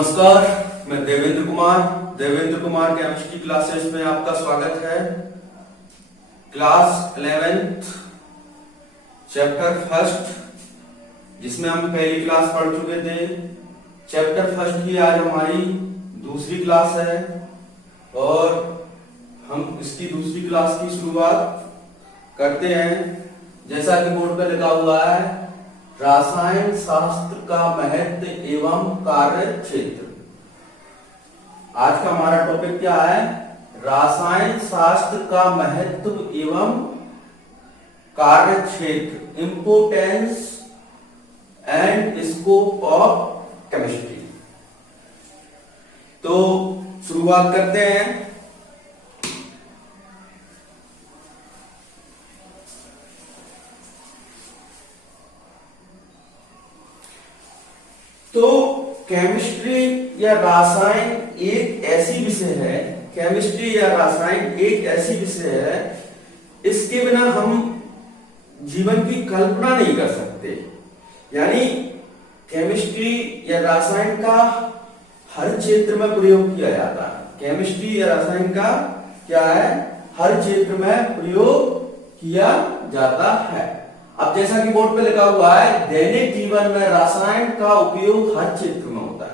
नमस्कार, मैं Devendra Kumar chemistry classes में आपका स्वागत है। क्लास 11th चैप्टर फर्स्ट, जिसमें हम पहली क्लास पढ़ चुके थे। चैप्टर फर्स्ट की आज हमारी दूसरी क्लास है और हम इसकी दूसरी क्लास की शुरुआत करते हैं। जैसा कि बोर्ड पर लिखा हुआ है, रासायन शास्त्र का महत्व एवं कार्य क्षेत्र। आज का हमारा टॉपिक क्या है? रासायन शास्त्र का महत्व एवं कार्य क्षेत्र, importance and scope of chemistry. तो शुरुआत करते हैं। तो केमिस्ट्री या रसायन एक ऐसी विषय है, केमिस्ट्री या रसायन एक ऐसी विषय है, इसके बिना हम जीवन की कल्पना नहीं कर सकते। यानी केमिस्ट्री या रसायन का हर क्षेत्र में प्रयोग किया जाता है। केमिस्ट्री या रसायन का क्या है? हर क्षेत्र में प्रयोग किया जाता है। अब जैसा कि बोर्ड पे लिखा हुआ है, दैनिक जीवन में रसायन का उपयोग हर क्षेत्र में होता है।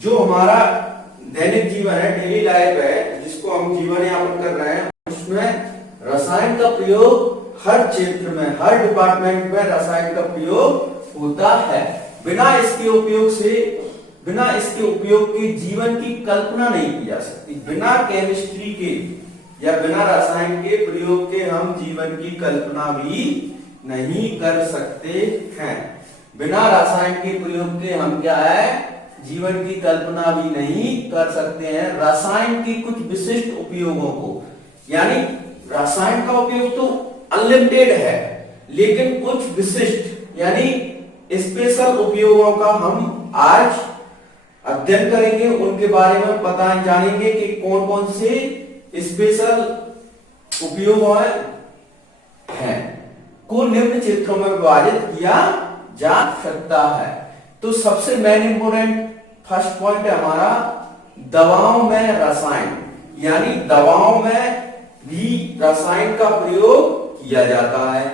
जो हमारा दैनिक जीवन है, डेली लाइफ है, जिसको हम जीवन यापन कर रहे हैं, उसमें रसायन का प्रयोग हर क्षेत्र में, हर डिपार्टमेंट में रसायन का प्रयोग होता है। बिना इसके उपयोग के जीवन की कल्पना नहीं की जा सकती। बिना केमिस्ट्री के या बिना रसायन के प्रयोग के हम जीवन की कल्पना भी नहीं कर सकते हैं। बिना रसायन के प्रयोग के हम क्या है? जीवन की कल्पना भी नहीं कर सकते हैं। रसायन की कुछ विशिष्ट उपयोगों को, यानी रसायन का उपयोग तो अनलिमिटेड है, लेकिन कुछ विशिष्ट यानी स्पेशल उपयोगों का हम आज अध्ययन करेंगे। उनके बारे में पता जानेंगे कि कौन कौन से स्पेशल उपयोग हैं को निम्न क्षेत्रों में विभाजित किया जा सकता है। तो सबसे मेन इंपोर्टेंट फर्स्ट पॉइंट है हमारा, दवाओं में रसायन, यानी दवाओं में भी रसायन का प्रयोग किया जाता है।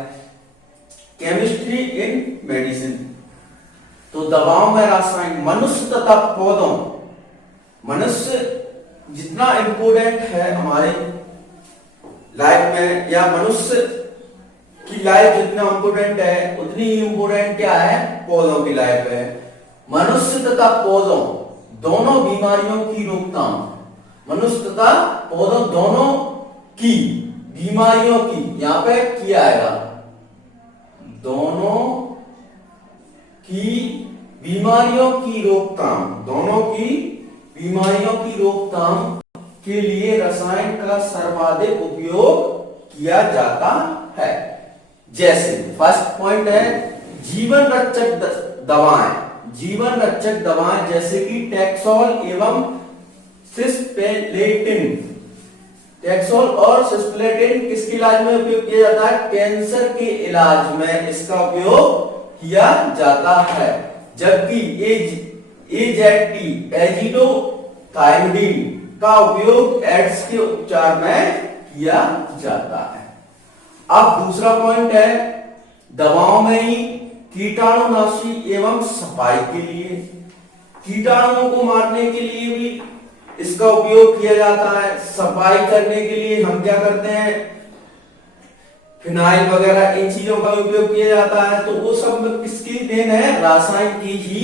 Chemistry in medicine. तो दवाओं में रसायन, मनुष्य तथा पौधों, मनुष्य जितना इंपोर्टेंट है हमारे लाइफ में, या मनुष्य की लाइफ जितना इंपोर्टेंट है, उतनी ही इंपोर्टेंट क्या है? पौधों की लाइफ है। मनुष्य तथा पौधों दोनों बीमारियों की रोकथाम, मनुष्य तथा पौधों दोनों की बीमारियों की, यहां पे किया आएगा, दोनों की बीमारियों की रोकथाम, दोनों की बीमारियों की रोकथाम के लिए रसायन का सर्वाधिक उपयोग किया जाता है। जैसे फर्स्ट पॉइंट है जीवन रक्षक दवाएं। जीवन रक्षक दवाएं जैसे कि टैक्सोल एवं सिस्प्लेटिन। टैक्सोल और सिस्प्लेटिन किसके इलाज में उपयोग किया जाता है? कैंसर के इलाज में इसका उपयोग किया जाता है। जबकि एजेटी एजिडोथायमिन का उपयोग एड्स के उपचार में किया जाता है। अब दूसरा पॉइंट है, दवाओं में ही कीटाणुनाशी एवं सफाई के लिए, कीटाणुओं को मारने के लिए भी इसका उपयोग किया जाता है। सफाई करने के लिए हम क्या करते हैं? फिनाइल वगैरह इन चीजों का उपयोग किया जाता है। तो वो सब किसकी देन है? रसायन की ही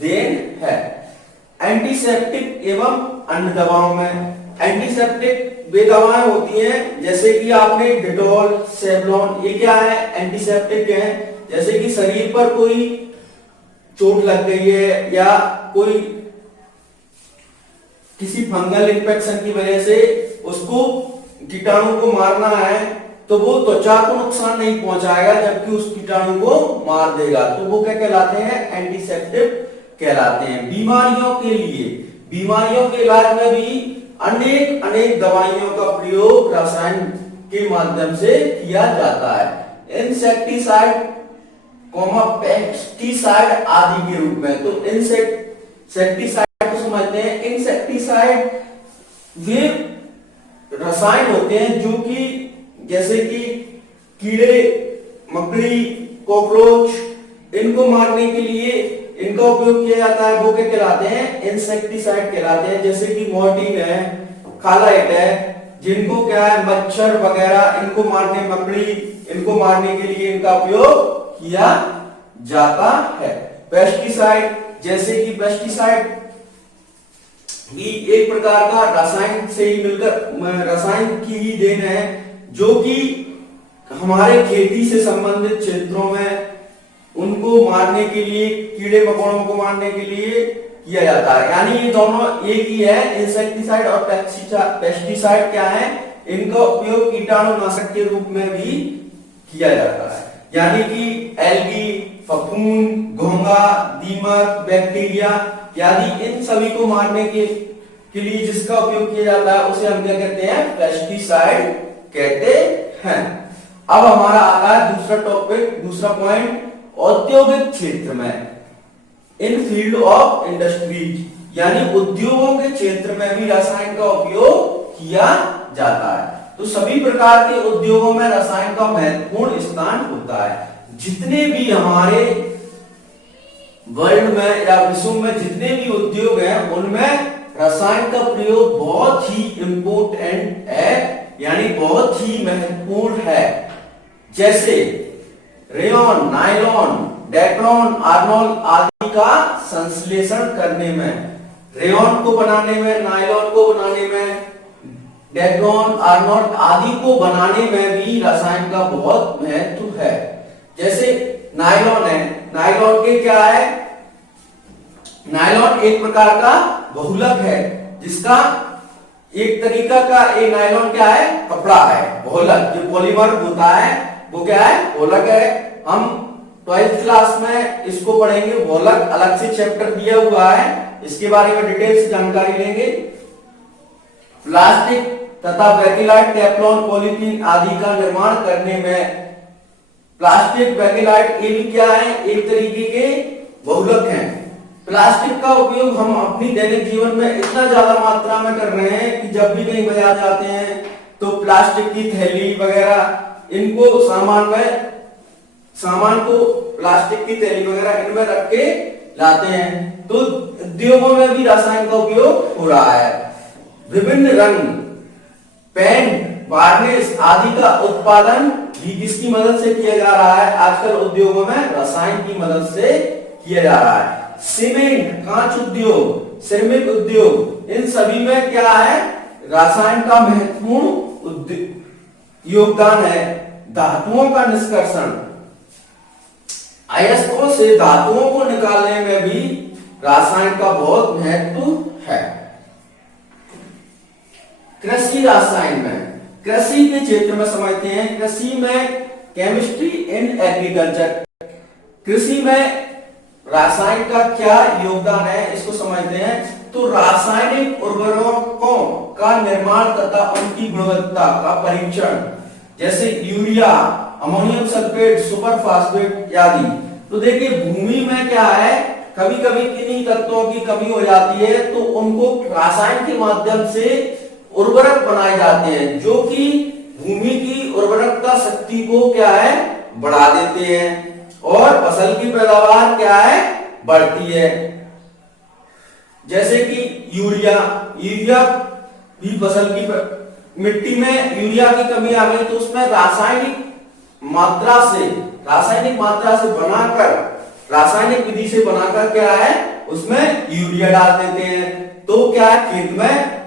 देन है। एंटीसेप्टिक एवं अन्य दवाओं में, एंटीसेप्टिक वे दवाएं होती हैं जैसे कि आपने डेटॉल, सेवलॉन, ये क्या है? एंटीसेप्टिक है। जैसे कि शरीर पर कोई चोट लग गई है या कोई किसी फंगल इन्फेक्शन की वजह से उसको कीटाणु को मारना है, तो वो त्वचा को नुकसान नहीं पहुंचाएगा, जबकि उस कीटाणु को मार देगा। तो वो क्या कहलाते हैं? एंटीसेप्टिक कहलाते हैं। बीमारियों के लिए, बीमारियों के इलाज में भी अनेक दवाइयों का प्रयोग रसायन के माध्यम से किया जाता है। इंसेक्टिसाइड, पेस्टिसाइड आदि के रूप में। तो इंसेक्टिसाइड को समझते हैं। इंसेक्टिसाइड वे रसायन होते हैं जो कि जैसे कि कीड़े मकड़ी कॉकरोच इनको मारने के लिए इनका उपयोग किया जाता है, वो क्या कहलाते हैं? इंसेक्टिसाइड कहलाते हैं। जैसे कि मॉर्टिन है, खालाइट है, जिनको क्या है मच्छर वगैरह इनको मारने, मकड़ी इनको मारने के लिए इनका उपयोग किया जाता है। पेस्टिसाइड, जैसे कि पेस्टिसाइड भी एक प्रकार का रसायन से ही मिलकर रसायन की ही देन है, जो कि हमारे खेती से संबंधित क्षेत्रों में उनको मारने के लिए, कीड़े मकोड़ों को मारने के लिए किया जाता है। यानी ये दोनों एक ही है। इंसेक्टिसाइड और पेस्टिसाइड क्या है? इनका उपयोग कीटाणुनाशक के रूप में भी किया जाता है। यानी कि एल्गी, फफूंद, घोंघा, दीमक, बैक्टीरिया आदि इन सभी को मारने के लिए जिसका उपयोग किया जाता है उसे हम क्या कहते हैं? पेस्टिसाइड कहते हैं। अब हमारा आता है दूसरा टॉपिक, दूसरा पॉइंट, औद्योगिक क्षेत्र में, इन फील्ड ऑफ इंडस्ट्री, यानी उद्योगों के क्षेत्र में भी रसायन का उपयोग किया जाता है। तो सभी प्रकार के उद्योगों में रसायन का महत्वपूर्ण स्थान होता है। जितने भी हमारे वर्ल्ड में या विश्व में जितने भी उद्योग हैं उनमें रसायन का प्रयोग बहुत ही इंपोर्टेंट है, यानी बहुत ही महत्वपूर्ण है। जैसे रेयॉन, नायलॉन, डेक्रोन, आर्नोल आदि का संश्लेषण करने में, रेयॉन को बनाने में, नायलॉन को बनाने में, डेक्रोन, आर्नोल आदि को बनाने में भी रसायन का बहुत महत्व है। जैसे नायलॉन है, नायलॉन के क्या है? नायलॉन एक प्रकार का बहुलक है, जिसका एक तरीका का ये नायलॉन क्या है? कपड़ा है, बहुलक। जो पॉलीमर होता है वो क्या है? बहुलक है। हम 12th क्लास में इसको पढ़ेंगे, बहुलक अलग से चैप्टर दिया हुआ है, इसके बारे में डिटेल से जानकारी लेंगे। प्लास्टिक तथा बेकेलाइट, टेफ्लॉन, पॉलीथीन आदि का निर्माण करने में प्लास्टिक, बेकेलाइट ये भी क्या है? एक तरीके के बहुलक हैं। प्लास्टिक का उपयोग हम अपनी दैनिक जीवन में इतना ज्यादा मात्रा में कर रहे हैं कि जब भी कहीं बाजार जाते हैं तो प्लास्टिक की थैली वगैरह इनको सामान को प्लास्टिक की थैली वगैरह इनमें रख के लाते हैं। तो उद्योगों में भी रसायन का उपयोग हो रहा है। विभिन्न रंग, पेंट, वार्निश आदि का उत्पादन भी किसकी मदद से किया जा रहा है? आजकल उद्योगों में रसायन की मदद से किया जा रहा है। सीमेंट, कांच उद्योग, सिरेमिक उद्योग, इन सभी में क्या है? रसायन का महत्वपूर्ण योगदान है। धातुओं का निष्कर्षण, अयस्कों से धातुओं को निकालने में भी रसायन का बहुत महत्व है। कृषि रसायन में, कृषि के क्षेत्र में समझते हैं। कृषि में केमिस्ट्री एंड एग्रीकल्चर, कृषि में रासायनिक का क्या योगदान है इसको समझते हैं। तो रासायनिक उर्वरकों का निर्माण तथा उनकी गुणवत्ता का परीक्षण, जैसे urea, ammonium sulphate, super phosphate आदि। तो देखिए भूमि में क्या है, कभी कभी किन्हीं तत्वों की कमी हो जाती है तो उनको रासायन के माध्यम से उर्वरक बनाए जाते हैं, जो कि भूमि की उर्वरकता शक्ति को क्या है? बढ़ा देते हैं और फसल की पैदावार क्या है? बढ़ती है। जैसे कि यूरिया भी फसल की मिट्टी में यूरिया की कमी आ गई तो उसमें रासायनिक मात्रा से बनाकर, रासायनिक विधि से बनाकर क्या है? उसमें यूरिया डाल देते हैं। तो क्या है? खेत में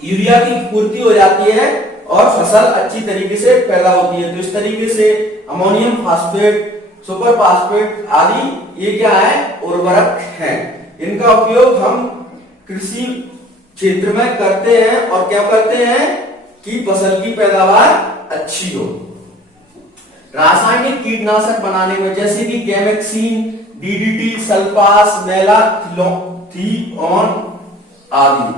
यूरिया की पूर्ति हो जाती है और फसल अच्छी तरीके से पैदा होती है। तो इस तरीके से अमोनियम फास्फेट, सुपर फास्फेट आदि ये क्या है? उर्वरक हैं। इनका उपयोग हम कृषि क्षेत्र में करते हैं और क्या करते हैं कि फसल की पैदावार अच्छी हो। रासायनिक कीटनाशक बनाने में, जैसे कि गैमेक्सिन, डीडीटी, सल्फास, मेलाथिओन आदि।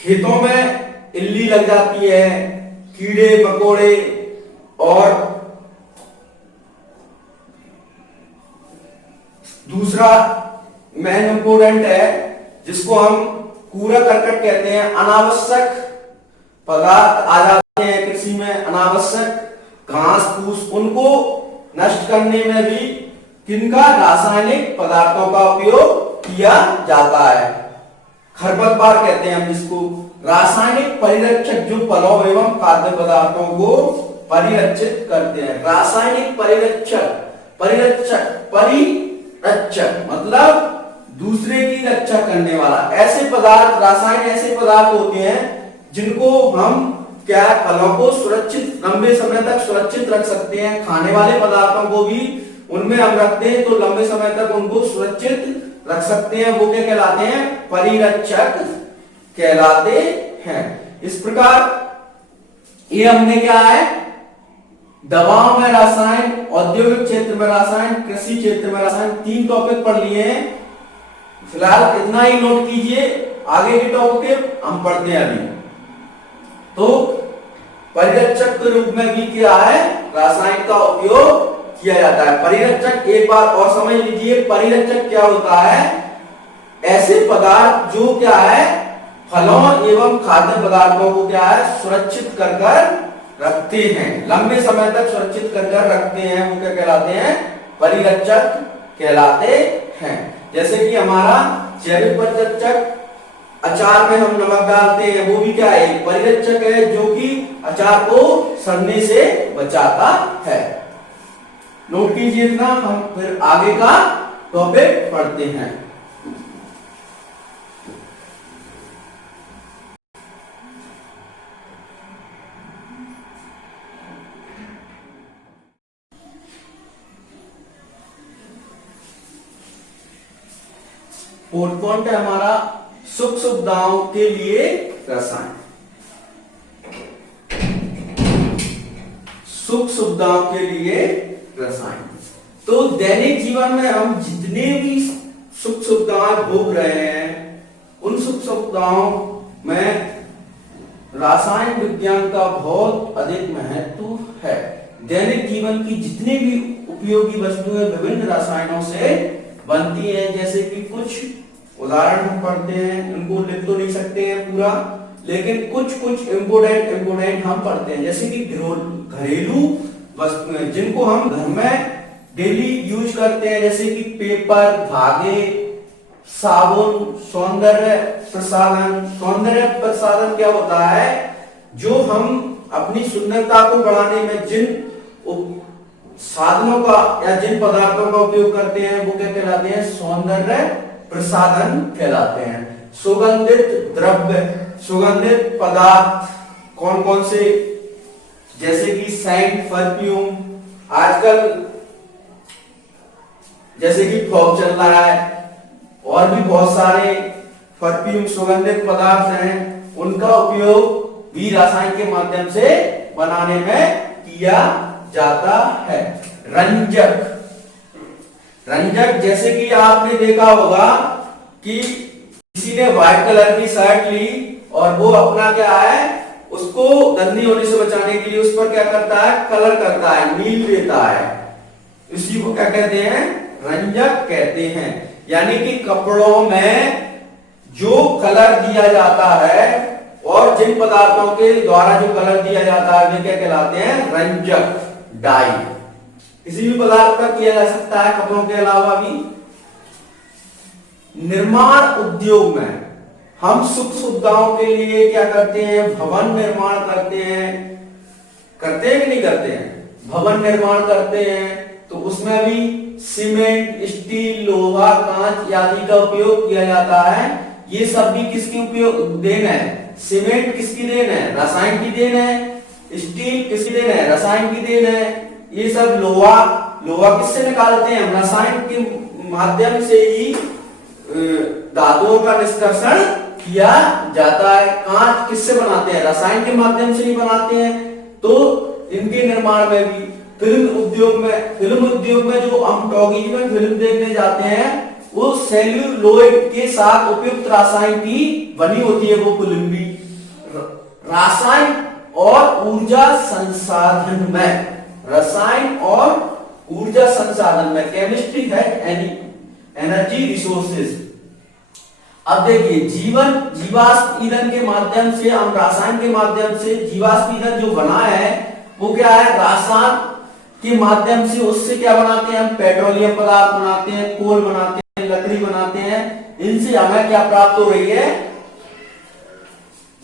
खेतों में इल्ली लग जाती है, कीड़े मकोड़े और दूसरा मेन इंपोर्टेंट है, जिसको हम कूड़ा करकट कहते हैं, अनावश्यक पदार्थ आ जाते हैं कृषि में, अनावश्यक घास फूस, उनको नष्ट करने में भी किनका, रासायनिक पदार्थों का उपयोग किया जाता है। खरपतवार कहते हैं हम जिसको, रासायनिक परिरक्षक जो फलों एवं खाद्य पदार्थों को परिरक्षित करते हैं। रासायनिक परिरक्षक, परिरक्षक मतलब दूसरे की रक्षा करने वाला। ऐसे पदार्थ, रासायन ऐसे पदार्थ होते हैं जिनको हम क्या, फलों को सुरक्षित लंबे समय तक सुरक्षित रख सकते हैं। खाने वाले पदार्थों को भी उनमें हम रखते हैं तो लंबे समय तक उनको सुरक्षित रख सकते हैं। वो क्या कहलाते हैं, परिरक्षक कहलाते हैं। इस प्रकार ये हमने क्या है, दवाओं में रसायन, औद्योगिक क्षेत्र में रसायन, कृषि क्षेत्र में रसायन, 3 टॉपिक पढ़ लिए हैं। फिलहाल इतना ही नोट कीजिए, आगे के टॉपिक हम पढ़ते हैं अभी। तो परिरक्षक के रूप में भी क्या है, रासायनिक का उपयोग किया जाता है। परिरक्षक एक बार और समझ लीजिए, परिरक्षक क्या होता है, ऐसे पदार्थ जो क्या है, फलों एवं खाद्य पदार्थों को क्या है, सुरक्षित कर रखते हैं, लंबे समय तक सुरक्षित कर रखते हैं, वो क्या कहलाते हैं, परिरक्षक कहलाते हैं। जैसे कि हमारा जैविक परिरक्षक, अचार में हम नमक डालते हैं, वो भी क्या है, परिरक्षक है, जो कि अचार को सड़ने से बचाता है। नोट कीजिए इतना, हम फिर आगे का टॉपिक पढ़ते हैं। फोर्थ पॉइंट है हमारा सुख सुविधाओं के लिए रसायन। सुख सुविधाओं के लिए रसायन। तो दैनिक जीवन में हम जितने भी सुख सुविधाएं भोग रहे हैं, उन सुख सुविधाओं में रासायन विज्ञान का बहुत अधिक महत्व है। दैनिक जीवन की जितनी भी उपयोगी वस्तुएं विभिन्न रसायनों से बनती हैं। जैसे कि कुछ उदाहरण हम पढ़ते हैं, उनको लिख तो नहीं सकते हैं पूरा, लेकिन कुछ इम्पोर्टेंट हम पढ़ते हैं। जैसे कि घरेलू वस्तुएं जिनको हम घर में डेली यूज करते हैं, जैसे कि पेपर, धागे, साबुन, सौंदर्य प्रसाधन। सौंदर्य प्रसाधन क्या होता है, जो हम अपनी सुंदरता को बढ़ाने में जिन साधनों का या जिन पदार्थों का उपयोग करते हैं, वो क्या कहलाते हैं, सौंदर्य प्रसाधन कहलाते हैं। सुगंधित द्रव्य, सुगंधित पदार्थ कौन कौन से, जैसे कि सेंट, परफ्यूम, आजकल जैसे कि फॉग चल रहा है, और भी बहुत सारे परफ्यूम सुगंधित पदार्थ हैं, उनका उपयोग भी रसायन के माध्यम से बनाने में किया जाता है। रंजक, रंजक जैसे कि आपने देखा होगा कि किसी ने व्हाइट कलर की शर्ट ली और वो अपना क्या है, उसको गंदी होने से बचाने के लिए उस पर क्या करता है, कलर करता है, नील देता है। इसी को क्या कहते हैं, रंजक कहते हैं। यानी कि कपड़ों में जो कलर दिया जाता है और जिन पदार्थों के द्वारा जो कलर दिया जाता है, वे क्या कहलाते हैं, रंजक, डाई। किसी भी पदार्थ पर किया जा सकता है, कपड़ों के अलावा भी। निर्माण उद्योग में हम सुख सुविधाओं के लिए क्या करते हैं, भवन निर्माण करते हैं कि नहीं करते हैं, भवन निर्माण करते हैं। तो उसमें भी सीमेंट, स्टील, लोहा, कांच आदि का उपयोग किया जाता है। ये सब भी किसकी उपयोग देन है, सीमेंट किसकी देन है, रसायन की देन है। स्टील किसकी देन है, रसायन की देन है। ये सब लोहा, लोहा किससे निकालते हैं, हम रसायन के माध्यम से ही धातुओं का निष्कर्षण किया जाता है। कांच किससे बनाते हैं, रसायन के माध्यम से ही बनाते हैं। तो इनके निर्माण में भी फिल्म उद्योग में जो हम टॉकीज में फिल्म देखने जाते हैं, वो सेल्यूलोइड के साथ उपयुक्त रासायन की बनी होती है वो फिल्म भी। रासायन और ऊर्जा संसाधन में, रसायन और ऊर्जा संसाधन में, केमिस्ट्री है एनर्जी रिसोर्सेज। अब देखिए जीवाश्म ईंधन के माध्यम से, हम रसायन के माध्यम से जीवाश्म ईंधन जो बना है वो क्या है, रसायन के माध्यम से उससे क्या बनाते हैं हम, पेट्रोलियम पदार्थ बनाते हैं, कोल बनाते हैं, लकड़ी बनाते हैं। इनसे हमें क्या प्राप्त हो रही है,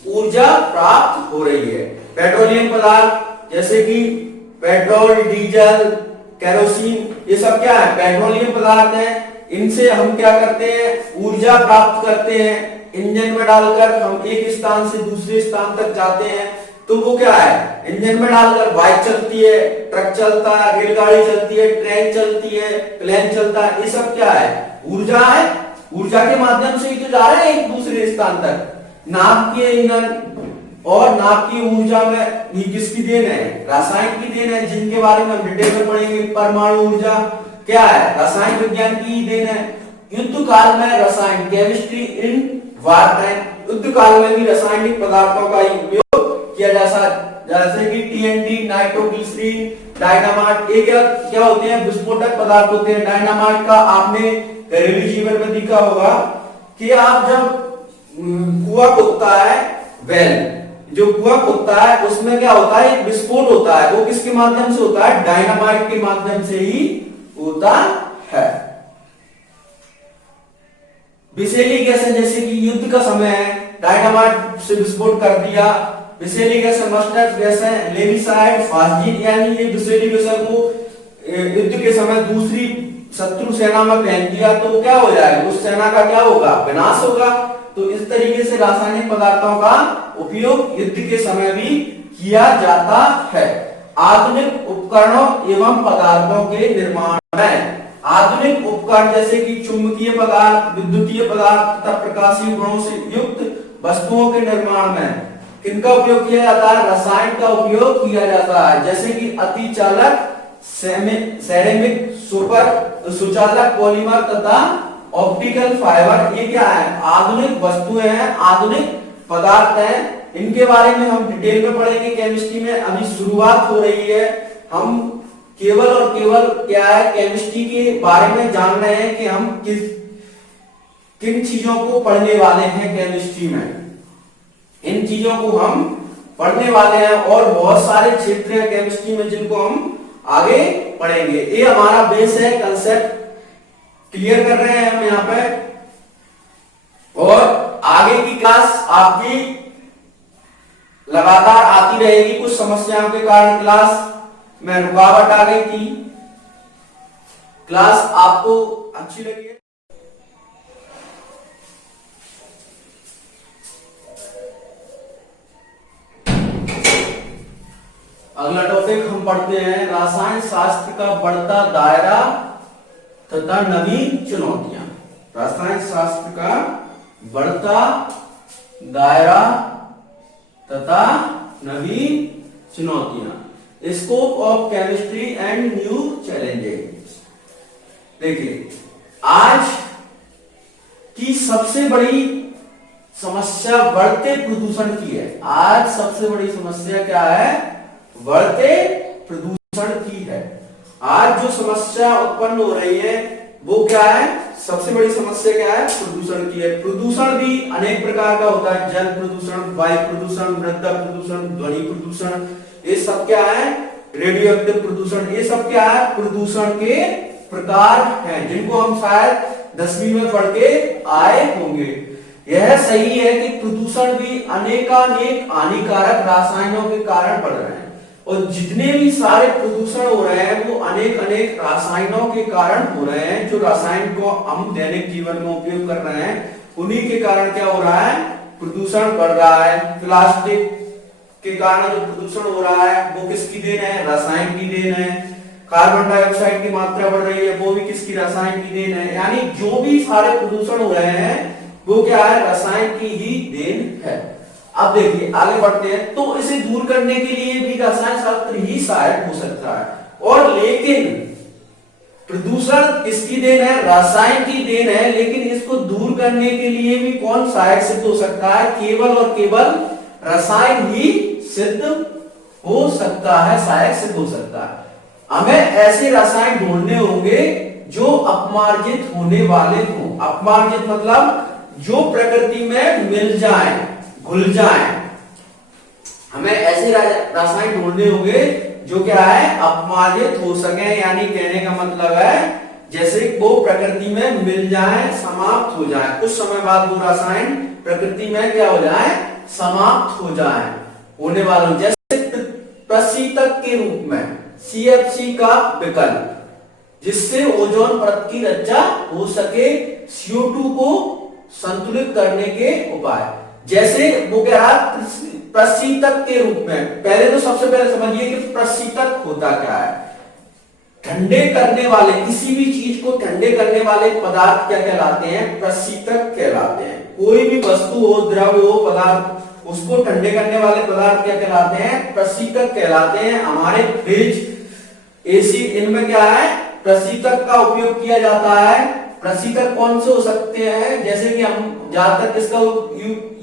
ऊर्जा प्राप्त हो रही है। पेट्रोलियम पदार्थ जैसे कि पेट्रोल, डीजल, केरोसिन, ये सब क्या है, पेट्रोलियम पदार्थ है। इनसे हम क्या करते हैं, ऊर्जा प्राप्त करते हैं। इंजन में डालकर हम एक स्थान से दूसरे स्थान तक जाते हैं, तो वो क्या है, इंजन में डालकर बाइक चलती है, ट्रक चलता है, रेलगाड़ी चलती है, ट्रेन चलती है, प्लेन चलता है। ये सब क्या है, ऊर्जा है। ऊर्जा के माध्यम से ही तो जा रहे हैं एक दूसरे स्थान तक। नाभिकीय ईंधन और नाभिकीय ऊर्जा में ये किसकी देन है, रसायन की देन है, जिनके बारे में हम डिटेल में पढ़ेंगे। परमाणु ऊर्जा क्या है, रसायन विज्ञान की देन है। युद्ध काल में रसायन, केमिस्ट्री इन वार टाइम, युद्ध काल में भी रासायनिक पदार्थों का उपयोग किया जा, जैसे कि टीएनटी, नाइट्रोग्लिसरीन, डायनामाइट, ये क्या होते हैं, विस्फोटक पदार्थ होते हैं। डायनामाइट का आपने घरेलू जीवन में देखा होगा कि आप जब कुआं खोदता है, वेल जो कुआं खोदता है उसमें क्या होता है, एक विस्फोट होता है। वो किसके माध्यम से होता है, डायनामाइट के माध्यम से ही होता है। विषैली गैस, जैसे कि युद्ध का समय है, डायनामाइट से विस्फोट कर दिया। विषैली गैस मस्टर्ड गैस है, लेविसाइड, फास्जिन, यानी ये विषैली गैस को युद्ध के समय दूसरी शत्रु सेना में फेंक दिया तो क्या हो जाएगा, उस सेना का क्या होगा, विनाश होगा। तो इस तरीके से रासायनिक पदार्थों का उपयोग युद्ध के समय भी किया जाता है। आधुनिक उपकरणों एवं पदार्थों के निर्माण में, आधुनिक उपकरण जैसे कि चुंबकीय पदार्थ, विद्युतीय पदार्थ तथा प्रकाशीय गुणों से युक्त वस्तुओं के निर्माण में किनका उपयोग किया जाता है, रसायन का उपयोग किया जाता है। जैसे कि अतिचालक, सेरेमिक, सुपर सुचालक, पॉलीमर तथा ऑप्टिकल फाइबर, ये क्या है, आधुनिक वस्तुएं हैं, आधुनिक पदार्थ हैं। इनके बारे में हम डिटेल में पढ़ेंगे केमिस्ट्री में। अभी शुरुआत हो रही है, हम केवल और केवल क्या है, केमिस्ट्री के बारे में जान रहे हैं कि हम किन चीजों को पढ़ने वाले हैं केमिस्ट्री में। इन चीजों को हम पढ़ने वाले हैं और बहुत सारे क्षेत्र हैं केमिस्ट्री में जिनको हम आगे पढ़ेंगे। ये हमारा बेस है, कंसेप्ट क्लियर कर रहे हैं हम यहाँ पे। और आगे की क्लास आपकी लगातार आती रहेगी। कुछ समस्याओं के कारण क्लास में रुकावट आ गई थी। क्लास आपको अच्छी लगी है? अगला टॉपिक हम पढ़ते हैं, रसायन शास्त्र का बढ़ता दायरा तथा नवीन चुनौतियां। रसायन शास्त्र का बढ़ता दायरा तथा नवीन चुनौतियां, scope of chemistry and new challenges. देखिए, आज की सबसे बड़ी समस्या बढ़ते प्रदूषण की है। आज सबसे बड़ी समस्या क्या है, बढ़ते प्रदूषण की है। आज जो समस्या उत्पन्न हो रही है वो क्या है, सबसे बड़ी समस्या क्या है, प्रदूषण की है। प्रदूषण भी अनेक प्रकार का होता है, जल प्रदूषण, वायु प्रदूषण, मृदा प्रदूषण, ध्वनि प्रदूषण, ये सब क्या है, रेडियोएक्टिव प्रदूषण, ये सब क्या है, प्रदूषण के प्रकार हैं जिनको हम शायद 10वीं में पढ़ के आए होंगे। यह सही है कि प्रदूषण भी अनेकानेक हानिकारक रसायनों के कारण बढ़ रहे हैं और जितने भी सारे प्रदूषण हो रहे हैं वो अनेक अनेक रासायनों के कारण हो रहे हैं। जो रासायन को हम दैनिक जीवन में उपयोग कर रहे हैं उन्हीं के कारण क्या हो रहा है, प्रदूषण बढ़ रहा है। प्लास्टिक के कारण जो प्रदूषण हो रहा है वो किसकी देन है, रसायन की देन है। कार्बन डाइऑक्साइड की मात्रा बढ़ रही है वो भी किसकी, रसायन की देन है। यानी जो भी सारे प्रदूषण हो रहे हैं वो क्या है, रसायन की ही देन है। अब देखिए आगे बढ़ते हैं, तो इसे दूर करने के लिए भी रसायन शास्त्र ही सहायक हो सकता है। और लेकिन प्रदूषण किसकी देन है, रसायन की देन है, लेकिन इसको दूर करने के लिए भी कौन सहायक सिद्ध हो सकता है, केवल और केवल रसायन ही सिद्ध हो सकता है, सहायक सिद्ध हो सकता है। हमें ऐसे रसायन ढूंढने होंगे जो अपमार्जित होने वाले हों। अपमार्जित मतलब जो प्रकृति में मिल जाए, घुल जाए। हमें ऐसे रासायन ढूंढने होंगे जो क्या है, अपमार्जित हो सके। यानी कहने का मतलब है जैसे वो प्रकृति में मिल जाए, समाप्त हो जाए, कुछ समय बाद वो रासायन प्रकृति में क्या हो जाए, समाप्त हो जाए, होने वालों। जैसे प्रशीतक के रूप में CFC का विकल्प, जिससे ओजोन परत की रक्षा हो सके, CO2 को संतुलित करने के उपाय। जैसे वो क्या है, प्रशीतक के रूप में। पहले तो सबसे पहले समझिए कि प्रशीतक होता क्या है। ठंडे करने वाले, किसी भी चीज को ठंडे करने वाले पदार्थ क्या कहलाते हैं, प्रशीतक कहलाते हैं। कोई भी वस्तु हो, द्रव हो, पदार्थ, उसको ठंडे करने वाले पदार्थ क्या कहलाते हैं, प्रशीतक कहलाते हैं। हमारे फ्रिज, AC, इनमें क्या है, प्रशीतक का उपयोग किया जाता है। प्रशीतक कौन से हो सकते हैं, जैसे कि हम ज्यादातर किसका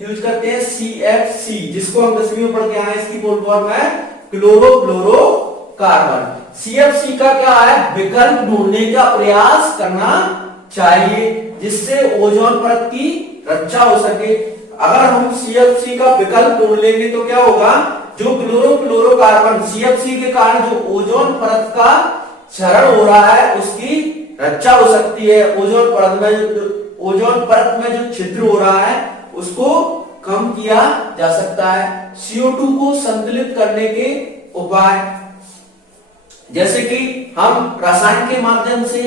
यूज करते हैं, CFC, जिसको हम 10वीं में पढ़ के आए। इसकी फुल फॉर्म है क्लोरोफ्लोरोकार्बन। CFC का क्या है, विकल्प ढूंढने का प्रयास करना चाहिए, जिससे ओजोन परत की रक्षा हो सके। अगर हम CFC का विकल्प ढूंढ लेंगे तो क्या होगा, जो क्लोरोफ्लोरोकार्बन CFC के कारण जो ओजोन परत का क्षरण हो रहा है, उसकी रक्षा हो सकती है। ओजोन परत में जो छिद्र हो रहा है उसको कम किया जा सकता है। CO2 को संतुलित करने के उपाय, जैसे कि हम रसायन के माध्यम से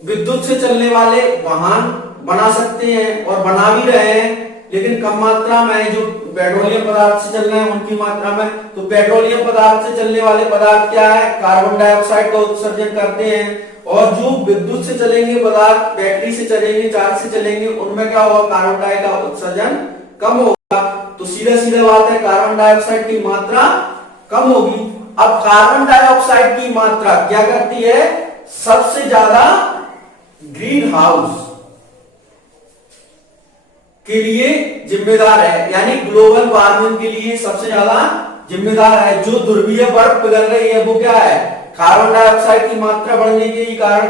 विद्युत से चलने वाले वाहन बना सकते हैं और बना भी रहे हैं, लेकिन कम मात्रा में। जो पेट्रोलियम पदार्थ से चल रहे हैं उनकी मात्रा में। तो पेट्रोलियम पदार्थ से चलने वाले पदार्थ क्या है, कार्बन डाइऑक्साइड का उत्सर्जन करते हैं। और जो विद्युत से चलेंगे पदार्थ, बैटरी से चलेंगे, चार्ज से चलेंगे, उनमें क्या होगा, कार्बन डाइऑक्साइड का उत्सर्जन कम होगा। तो सीधा सीधा बात है, कार्बन डाइऑक्साइड की मात्रा कम होगी। अब कार्बन डाइऑक्साइड की मात्रा क्या करती है, सबसे ज्यादा ग्रीन हाउस के लिए जिम्मेदार है, यानी ग्लोबल वार्मिंग के लिए सबसे ज्यादा जिम्मेदार है। जो ध्रुवीय बर्फ पिघल रही है वो क्या है, कार्बन डाइऑक्साइड की मात्रा बढ़ने के कारण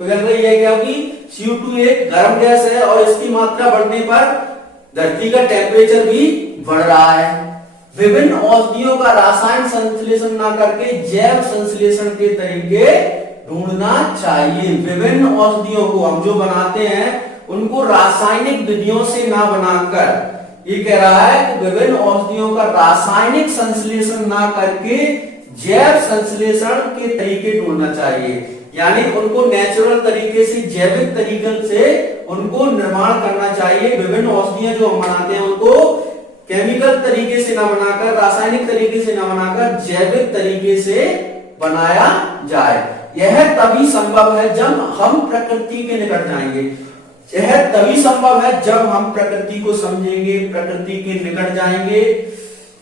पिघल रही है, क्योंकि CO2 एक गर्म गैस है और इसकी मात्रा बढ़ने पर धरती का टेम्परेचर भी बढ़ रहा है। विभिन्न औषधियों का रासायनिक संश्लेषण ना करके जैव संश्लेषण के तरीके ढूंढना चाहिए। विभिन्न औषधियों को हम जो बनाते हैं उनको रासायनिक विधियों से ना बनाकर, ये कह रहा है कि विभिन्न औषधियों का रासायनिक संश्लेषण ना करके जैव संश्लेषण के तरीके ढूंढना चाहिए। यानी उनको नेचुरल तरीके से, जैविक तरीके से उनको निर्माण करना चाहिए। विभिन्न औषधियां जो हम बनाते हैं उनको केमिकल तरीके से ना बनाकर, रासायनिक तरीके से ना बनाकर जैविक तरीके से बनाया जाए। यह तभी संभव है जब हम प्रकृति के निकट जाएंगे। यह तभी संभव है जब हम प्रकृति को समझेंगे, प्रकृति के निकट जाएंगे।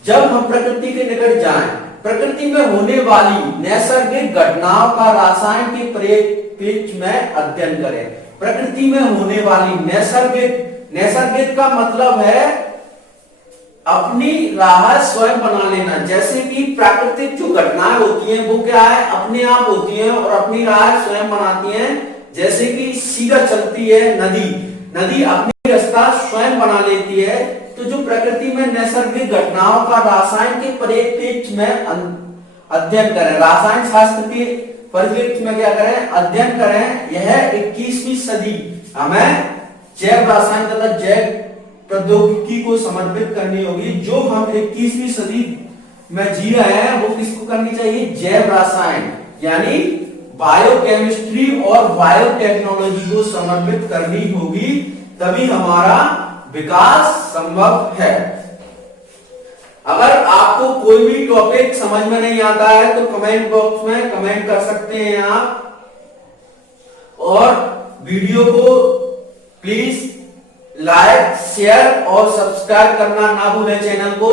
जब हम प्रकृति के निकट जाएं, प्रकृति में होने वाली नैसर्गिक घटनाओं का रसायन के परिप्रेक्ष्य में अध्ययन करें। प्रकृति में होने वाली नैसर्गिक का मतलब है अपनी राह स्वयं बना लेना। जैसे कि प्राकृतिक जो घटनाएं होती हैं वो क्या है, अपने आप होती हैं और अपनी राह स्वयं बनाती हैं। जैसे कि सीधा चलती है नदी अपनी रास्ता स्वयं बना लेती है। तो जो प्रकृति में नैसर्गिक घटनाओं का रसायन के परिप्रेक्ष्य में अध्ययन करें, रसायन शास्त्र के परिप्रेक्ष्य में क्या करें, अध्ययन करें। यह 21वीं सदी हमें जैव रसायन तथा जैव प्रौद्योगिकी को समर्पित करनी होगी। जो हम 21वीं सदी में जी रहे हैं वो किसको करनी चाहिए, जैव रसायन यानी बायोकेमिस्ट्री और बायोटेक्नोलॉजी को समर्पित करनी होगी, तभी हमारा विकास संभव है। अगर आपको कोई भी टॉपिक समझ में नहीं आता है तो कमेंट बॉक्स में कमेंट कर सकते हैं आप, और वीडियो को प्लीज लाइक, शेयर और सब्सक्राइब करना ना भूलें चैनल को।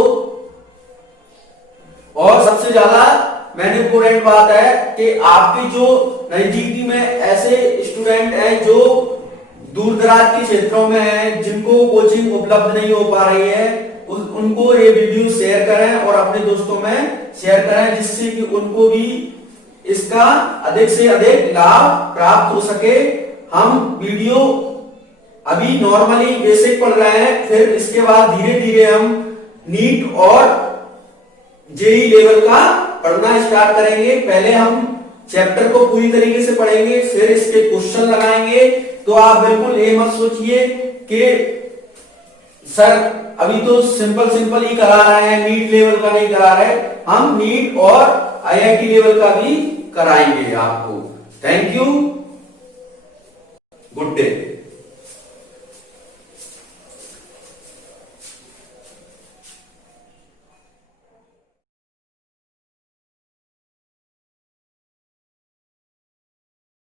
और सबसे ज्यादा मैंने इम्पोर्टेंट बात है कि आपके जो नजदीकी में ऐसे स्टूडेंट हैं जो दूर दराज के क्षेत्रों में हैं, जिनको कोचिंग उपलब्ध नहीं हो पा रही है, उनको ये वीडियो शेयर करें और अपने दोस्तों में शेयर करें, जिससे कि उनको भी इसका अधिक से अधिक लाभ प्राप्त हो सके। हम वीडियो अभी नॉर्मली बेसिक पढ़ रहे हैं, फिर इसके बाद धीरे धीरे हम नीट और जेई लेवल का पढ़ना स्टार्ट करेंगे। पहले हम चैप्टर को पूरी तरीके से पढ़ेंगे, फिर इसके क्वेश्चन लगाएंगे। तो आप बिल्कुल ये मत सोचिए कि सर अभी तो सिंपल सिंपल ही करा रहे हैं, नीट लेवल का नहीं करा रहे। हम नीट और आईआईटी लेवल का भी कराएंगे आपको। Thank you, good day.